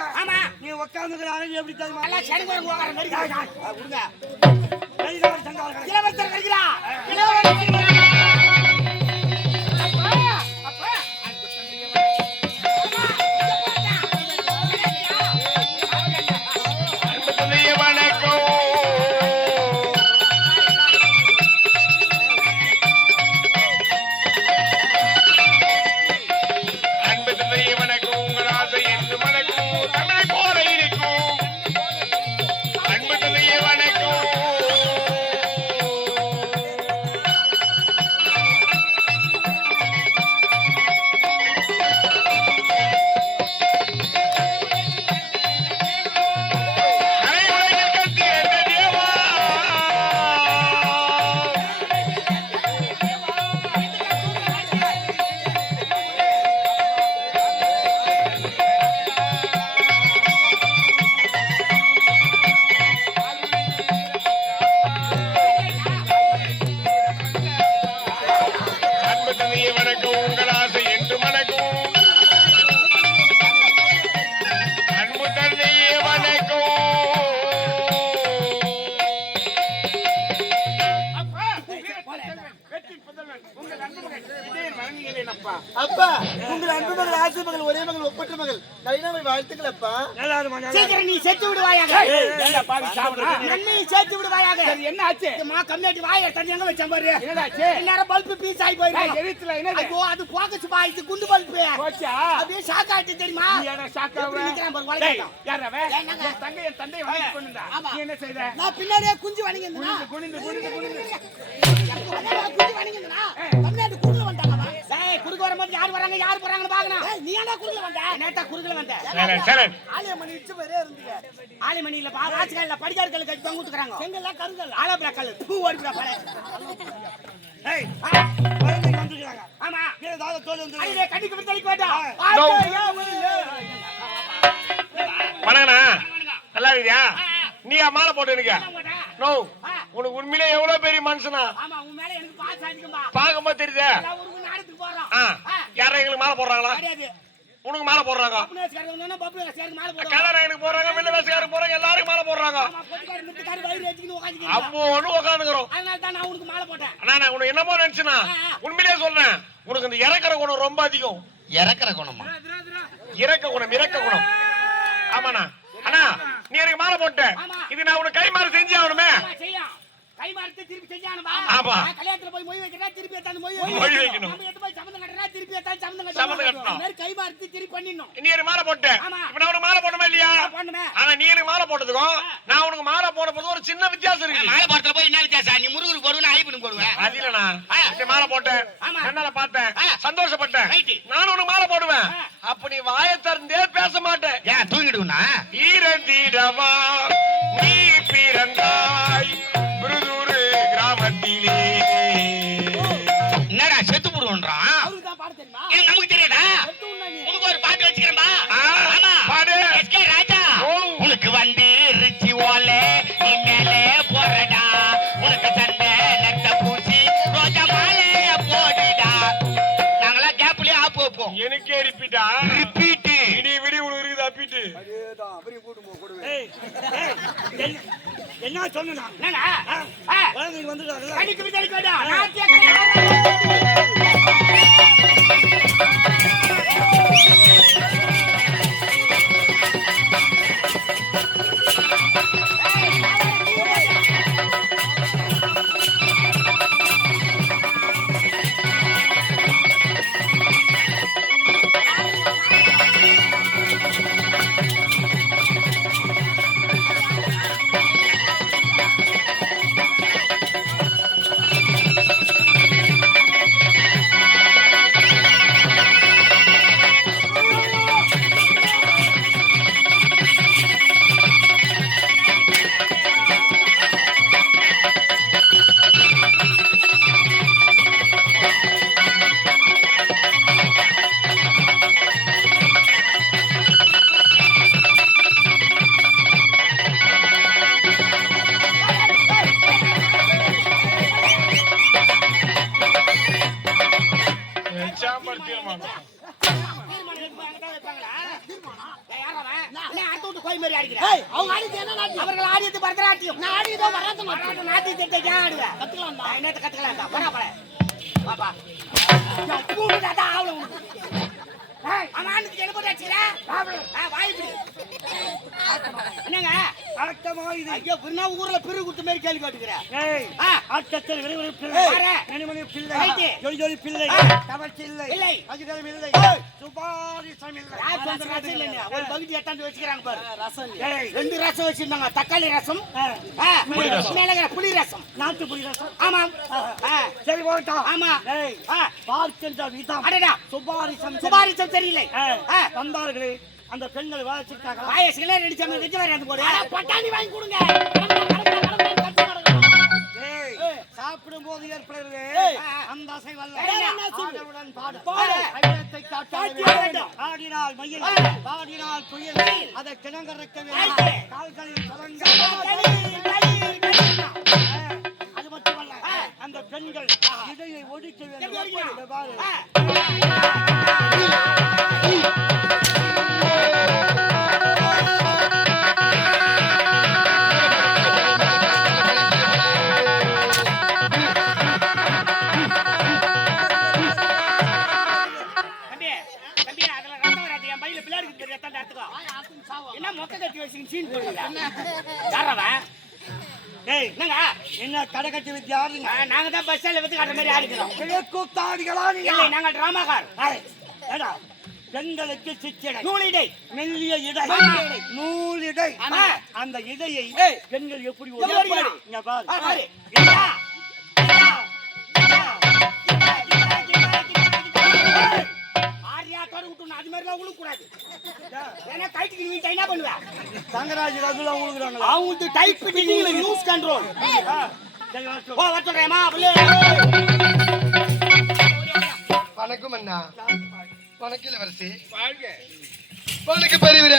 இருக்கேன். ஆமா. நீ உட்கார்ந்துக்கிற அழகு எப்படி தெரியுமா? நல்லா சனிவாரம் உட்கார நடிக்கிறா. கொடுங்க. கையில சங்காரம். இளவரசர் நடிக்கிறா. இளவரசர் அப்பா உங்கள் அன்பு மகள் ஆசை மகள் ஒரே மகள் ஒப்பற்ற மகள் நளினாவை வாழ்த்துக்கள் அப்பா. சீக்கிரம் நீ செத்து விடுவாயாக. நன்மையை சேர்த்து விடுவாயாக. என்ன ஆச்சு? கம்மியாட்டி வாயை தண்ணி எங்க வச்சேன் பாரு. என்னடாச்சு? எல்லாரும் பல்பு பீஸ் ஆகி போயிடும். எரித்துல என்னது? ஐயோ அது போக்கஸ் பா, இது குண்டு பல்பு. போச்சா? அப்படியே ஷாக் ஆயிட்டு தெரியுமா? நீ ஷாக்காவ? நிக்கிறான் பாரு வளையலாம். யார் அவ? என் தங்கை வாங்கி கொண்டா. நீ என்ன செய்த? நான் பின்னாடியே குஞ்சு வணங்கிந்தனா. குனிந்து குஞ்சு வணங்கிந்தனா. கம்மியாட்டி குறுக்குல வந்தாங்க. டேய் குறுக்கு வரும்போது யார் வராங்க யார் போறாங்கன்னு பாக்கணும். நீ ஏன்டா குறுக்குல வந்த? நேத்தா குறுக்குல வந்த. சரண் ஆலியமணி இச்சு வரே இருந்தீங்க. ஆலிமணில வாட்ச்கால்ல படிகார்கல்ல கட்டி தொங்க ஊத்துறாங்க. செங்கல்ல கருங்கல் ஆலப்ரா கல் பூ ஓடிடா பாரு. ஏய் வந்து வந்துறாங்க. ஆமா ஏதாவது தோல் வந்து. அடே கடிக்கு விட்டலிக்கு வேடா. வணங்கண்ணா. நல்லா இருக்கியா? நீ மாலை போட்டு இருக்க. நோ உனக்கு உண்மையிலே எவ்வளவு பெரிய மனுஷனா? ஆமா உன் மேல எனக்கு பாசம் அதிகமா. பாக்கும்போது தெரியுதே. எல்லாம் ஊருக்கு நாடத்துக்கு போறோம். யாரா எங்களுக்கு மாலை போடுறாங்களா? கிடையாது. உனக்கு மாலை போடுறாங்க. பப்ளேஸ்காரங்க வந்தா பப்ளேஸ்காரங்க மாலை போடுறாங்க. கலராயனுக்கு போறாங்க, வெள்ள வேஸ்காரங்க போறாங்க, எல்லாரும் மாலை போடுறாங்க. ஆமா பொட்டிக்கார முட்டுக்கார வயிறு ஏத்திக்கிட்டு உட்கார்ந்திருக்கீங்க. அப்போ ஒண்ணு உட்கார்ந்துறோம். அதனால தான் நான் உனக்கு மாலை போட்டேன். அண்ணா உனக்கு என்னமோ நினைச்சனா? உண்மையிலேயே சொல்றேன். உனக்கு இந்த இறக்குற குணம் ரொம்ப அதிகம். இறக்குற குணமா? இறக்க குணம். ஆமாண்ணா. அண்ணா நீ எனக்கு மாலை போட்ட. இது நான் உனக்கு கை மாறு செஞ்சு ஆகணுமே. செய்யும். கை மார்த்து திருப்பி செஞ்சானமா? ஆமா. கல்யாணத்துல போய் மொய் வைக்கிறா திருப்பி ஏத்தாந்து மொய் வைக்கணும். நம்ம எட்டு போய் சம்பந்தம் கட்டறா திருப்பி ஏத்தாந்து சம்பந்தம் கட்டணும். இந்த மாதிரி கை மார்த்து திருப்பி பண்ணிடணும். நீ எனக்கு மாலை போட்ட. இப்ப நான் உனக்கு மாலை போடணுமா இல்லையா? பண்ணுமே. ஆனா நீ எனக்கு மாலை போட்டதுக்கும் நான் உனக்கு மாலை போடும்போது ஒரு சின்ன வித்தியாசம் இருக்கு. மாலை போடுறதுல போய் என்ன வித்தியாசம்? நீ முருகருக்கு போடுவேன், ஐயப்பனுக்கு போடுவேன். அது இல்லண்ணா. நீ மாலை போட்டேன். கண்ணால பார்த்தேன். சந்தோஷப்பட்டேன். நானும் உனக்கு மாலை போடுவேன். அப்ப நீ வாயை திறந்தே பேச மாட்டேன். ஏன் தூங்கிடுவா? ஈரந்திடவா நீ பிறந்தாய் புருதூரு கிராமத்திலே. என்னடா செத்து போடுவோன்றான்? அவருக்கு தான் பாட தெரியுமா? ஏன் நமக்கு தெரியாதா? செத்துன்னா நீ. உனக்கு ஒரு பாட்டு வச்சுக்கிறேன்பா. ஆமா பாடு. எஸ்கே ராஜா உனக்கு வந்து ரிச்சி ஓலே நீ மேலே போறடா. உனக்கு சண்டை நெட்ட பூச்சி ரோஜா மாலைய போடுடா. நாங்களா கேப்லயே ஆப்பு வைப்போம். எனக்கே ரிப்பீட்டா? ரிப்பீட். விடி உனக்கு இருக்குது அப்பிட்டு. அதேதான் அப்படியே கூட்டு போ கொடுவே. ஏய் என்ன சொன்னா? என்னடா? குழந்தைக்கு வந்துட்டாங்க. கடிக்கு விட்டலிக்கு வேடா. நாட்டிய கல்யாணம். என்ன அடுத்த விட்டு கோயில் மாதிரி ஆடிக்கிறேன் அவங்க ஆடிது என்ன நாட்டியம் அவர்கள் ஆடியது பரதநாட்டியம் நான் ஆடியதோ பரதநாட்டியம் நாட்டியத்தை ஏன் ஆடுவேன் கத்துக்கலாம் என்னத்தை கத்துக்கலாம் போடா போல பாப்பா கூடுதா ஆவல அவன் ஆனதுக்கு என்ன போட்டு வச்சுக்கிறேன் வாய்ப்பு என்னங்க அடக்கமா இது ஐயோ பின்னா ஊர்ல பிரிவு குத்து மாதிரி கேள்வி கேட்டுக்கிறேன் ஏய் ஆ ஆட்டத்தில் விறுவிறு பிள்ளை பாரு. நனிமணி பிள்ளை ரைட்டு. ஜொலி ஜொலி பிள்ளை ஆ. தமிழ் இல்லை இல்லை. அஜிதம் இல்லை ஏய். சுபாரிசம் இல்லை யார் சொல்ற ரசம் இல்லைங்க ஒரு பகுதி எட்டாந்து வச்சுக்கிறாங்க பாரு ரசம் ஏய் 2 ரசம் வச்சிருந்தாங்க தக்காளி ரசம் புளி ரசம். மேலங்கிற புளி ரசம் நாட்டு புளி ரசம் ஆமாம் சரி போட்டோம் ஆமா ஏய் ஆ, பார்க்கின்ற விதம் அடடா சுபாரிசம் சுபாரிசம் தெரியல வந்தார்களே அந்த பெண்கள் வாசிட்டாங்களா பாயசில ரெண்டு சமயம் வெஜ் வராது போடு பட்டாணி வாங்கி கொடுங்க ஏய் சாப்பிடும் போது ஏற்படுகிறது ஏய். அந்த அசைவல்ல வேற என்ன அசைவு? ஆடவுடன் பாடு பாடு. அகிலத்தை காட்ட காட்ட வேண்டும். ஆடினால் மயில் ஆ. பாடினால் புயல் அதை கிணங்கறக்க ஆயிட்டு. வேண்டும் கால்களில் சலங்க அது மட்டுமல்ல அந்த பெண்கள் இதையை ஒடுக்க எப்படி வேண்டும் ஒடுக்கணும்? இதை பாரு. தம்பி தம்பி அதுல ரத்தம் வராது என் பையில பிள்ளைக்கு தெரியும் எத்தனை எடுத்துக்கோ என்ன மொக்க கட்டி வச்சுக்கின்னு சீன் போடுறீங்க யாரவன் ஏய் என்னங்க என்ன கடைக்கட்டி வித்தியா ஆடுங்க நாங்க தான் பஸ் ஸ்டாண்ட்ல வந்து காட்டுற மாதிரி ஆடிக்கிறோம் கிழக்கூத்தாடிகளா நீங்க இல்லை நாங்க டிராமாக்கார் ஏய், ஏடா, பெண்களுக்கு சிச்சிடை நூலிடை மெல்லிய இடை மெல்லிய இடை. நூல் இடை ஆமா. அந்த இடையை ஏய். பெண்கள் எப்படி எப்படி ஒடுக்குவாங்க? ஒடுக்குவாங்க? இங்க பாரு. பாரு இதா இதா ஆரியாட்டோட விட்டு அது மாதிரிலாம் உழுக்க கூடாது ஏன்னா கைட்டுக்கு நீ என்ன பண்ணுவ தங்கராஜ் ரகுலா ஊழுகுறாங்களா? அவங்க டைப் ஃபிட்டிங்ல யூஸ் கண்ட்ரோல் சரி, வா சொல்லு. ஓ வர சொல்றேமா அப்படியே வணக்கம் அண்ணா வணக்கம் இளவரசி வணக்க பெரியவர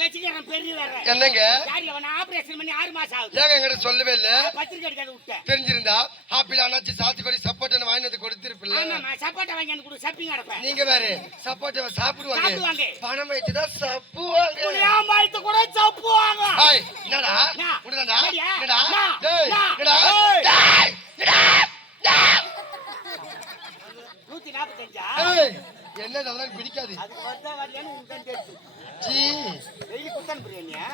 வச்சுக்கிறேன் பெரிய வேற என்னங்க யார் அவன் ஆபரேஷன் பண்ணி 6 மாசம் ஆகுது ஏங்க என்கிட்ட சொல்லவே இல்ல பத்திரிக்கை அடிக்காத விட்டேன் தெரிஞ்சிருந்தா ஆப்பிள் அண்ணாச்சி சாத்தி பறி சப்போட்டா வாங்கி வந்து கொடுத்திருப்பில்ல ஆமாமா சப்போட்டா வாங்கி எனக்கு கொடு சப்பிங் அடப்பேன் நீங்க வேற சப்போட்டாவை சாப்பிடுவாங்க சாப்பிடுவாங்க. பணம் வச்சுதான் சப்புவாங்க புளியாம்பாயத்து கூட சப்புவாங்க ஹாய் என்னடா என்ன? உடனடா என்னடியா? என்னடா என்ன? டேய் என்ன? என்னடா ஏய். டேய் என்னடா 145 ஏய் என்ன அதெல்லாம் பிடிக்காது அது வந்தா வரலன்னு உனக்கு தெரியும் ஜி டெய்லி குத்தன் பிரியாணியா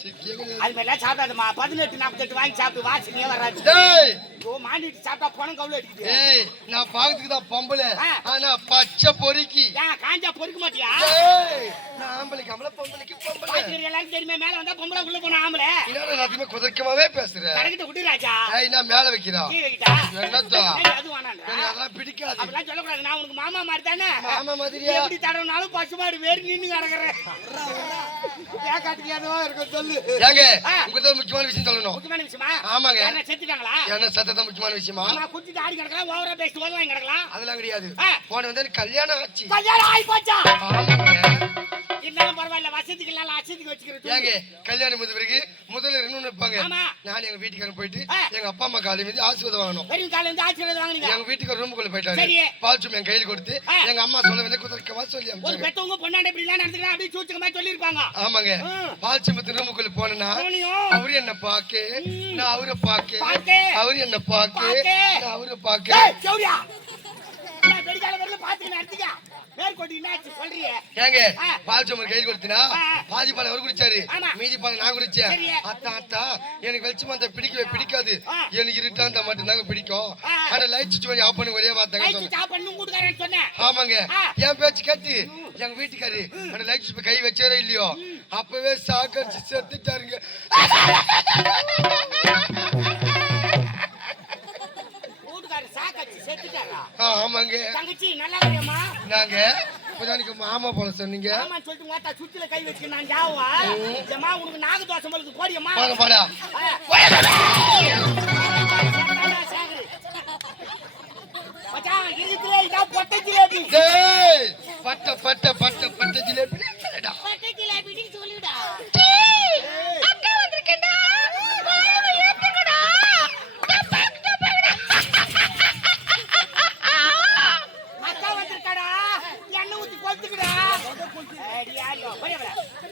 சிக்கியங்க அது மாதிரிலாம் சாப்பிடாதம்மா 18-48 வாங்கி சாப்பிட்டு வாசனையே வராது டேய் ஓ மாண்டிட்டு சாப்பிட்டா பணம் கவுல அடிக்குது ஏய் நான் பாக்கிறதுக்கு தான் பொம்பளை ஆ. ஆனா பச்சை பொறுக்கி ஏன் காஞ்சா பொறுக்க மாட்டியா ஏய் நான் ஆம்பளைக்கு ஆம்பளை பொம்பளைக்கு பொம்பளை பாத்துக்கிற எல்லாரும் தெரியுமே மேல வந்தா பொம்பளை உள்ள போன ஆம்பளை என்னடா எல்லாத்தையுமே குதர்க்கமாவே பேசுற கரெக்ட் விட்டு ராஜா ஏய் நான் மேல வைக்கிறா கீ வைக்கிட்டா என்னத்தா அது வேணாம்டா எனக்கு அதெல்லாம் பிடிக்காது அப்படிலாம் சொல்லக்கூடாது நான் உனக்கு மாமா மாதிரி தானே மாமா மாதிரியா எப்படி தடவினாலும் பசுமாடு வேறு நின்று கிடக்குறேன் ஏக்காட்டுக்கு இருக்கும் சொல்லு ஏங்க ஆ. உங்ககிட்ட ஒரு முக்கியமான விஷயம் சொல்லணும் முக்கியமான விஷயமா ஆமாங்க. யாருன்னா செத்துட்டாங்களா என்ன சத்தம் முக்கியமான விஷயமா ஆமா குத்திட்டு ஆடி கிடக்கலாம் ஓவரா பேசிட்டு போது வாங்கி கிடக்கலாம் அதெல்லாம் கிடையாது ஆ. போன வந்து எனக்கு கல்யாணம் ஆச்சு கல்யாணம் ஆகி போச்சா ஆமாங்க இருந்தாலும் பரவாயில்ல வசதிக்கு எல்லாம் அசதிக்கு வச்சுக்கிறது ஏங்க கல்யாணம் முடிஞ்ச பிறகு முதல்ல இன்னொன்னு வைப்பாங்க ஆமா. நான் எங்க வீட்டுக்காரன் போயிட்டு ஆ. எங்க அப்பா அம்மா காலையில மீது ஆசீர்வாதம் வாங்கணும் பெரிய காலையில இருந்து ஆசீர்வாதம் வாங்குனீங்க எங்க வீட்டுக்கு ரூமுக்குள்ள போயிட்டாரு சரி. பால் சும்மா என் கையில கொடுத்து ஆ. எங்க அம்மா சொல்ல வந்து குதர்க்கமா சொல்லி ஒரு அனுப்பிச்சாங்க பெத்தவங்க பொண்ணாண்ட இப்படி எல்லாம் நடந்துக்கலாம் அப்படியே சூச்சுக்க மாதிரி சொல்லியிருப்பாங்க ஆமாங்க ம். பால் சுமத்து ரூமுக்குள்ள போனேன்னா போனியும். அவரு என்ன பாக்கு நான் அவரை பாக்கு பாக்கு. அவரு என்ன பாக்கு பாக்கு. நான் அவரை பாக்கு ஏய் சௌரியா நான் வெடிக்கால வரல பாத்துக்க நடத்திக்க மேற்கொண்டு என்னாச்சு சொல்றியே ஏங்க ஆ. பால் சுமர் கையில் கொடுத்தினா ஆ. பாதி பால் அவர் குடிச்சாரு ஆமா. மீதி பால் நான் குடிச்சேன் சரி. அத்தா அத்தா எனக்கு வெளிச்சமா அந்த பிடிக்கவே பிடிக்காது ஆ. எனக்கு இருட்டா இருந்தா மட்டும் தாங்க பிடிக்கும் ஆ. ஆனா லைட் சுவிட்ச் பண்ணி ஆஃப் பண்ணி ஒரே வார்த்தைங்க லைட் சொன்னேன் சாப்பிடணும் கூட்டுக்காரன் சொன்னேன் ஆமாங்க ஆ. என் பேச்சு கேட்டு எங்க வீட்டுக்காரு அந்த லைட் சுவிட்ச் கை வச்சாரோ இல்லையோ அப்பவே சாக்கடிச்சு செத்துட்டாருங்க கூட்டுக்காரன் சாக்காச்சு செத்துட்டாரா ஆமாங்க தங்கச்சி நல்லா இருக்கியம்மா நாங்க இப்பதானிக்கு மாமா போல சொன்னீங்க ஆமா சொல்லிட்டு மாத்தா சுத்தில கை வச்சு நான் ஜாவா ஏம்மா உனக்கு நாக தோசை போலுக்கு போடியம்மா போங்க போடா மச்சான் இருக்குதுல இதா பொட்டை ஜிலேபி டேய் பட்ட பட்ட பட்ட பட்ட ஜிலேபி இல்லடா. பொட்டை ஜிலேபின்னு சொல்லுடா அக்கா வந்திருக்கேன்டா வாங்க ஏத்துக்கடா அக்கா வந்திருக்காடா எண்ணெய் ஊத்தி ஏத்துக்குடா. அடி யாரோ. போய் வர.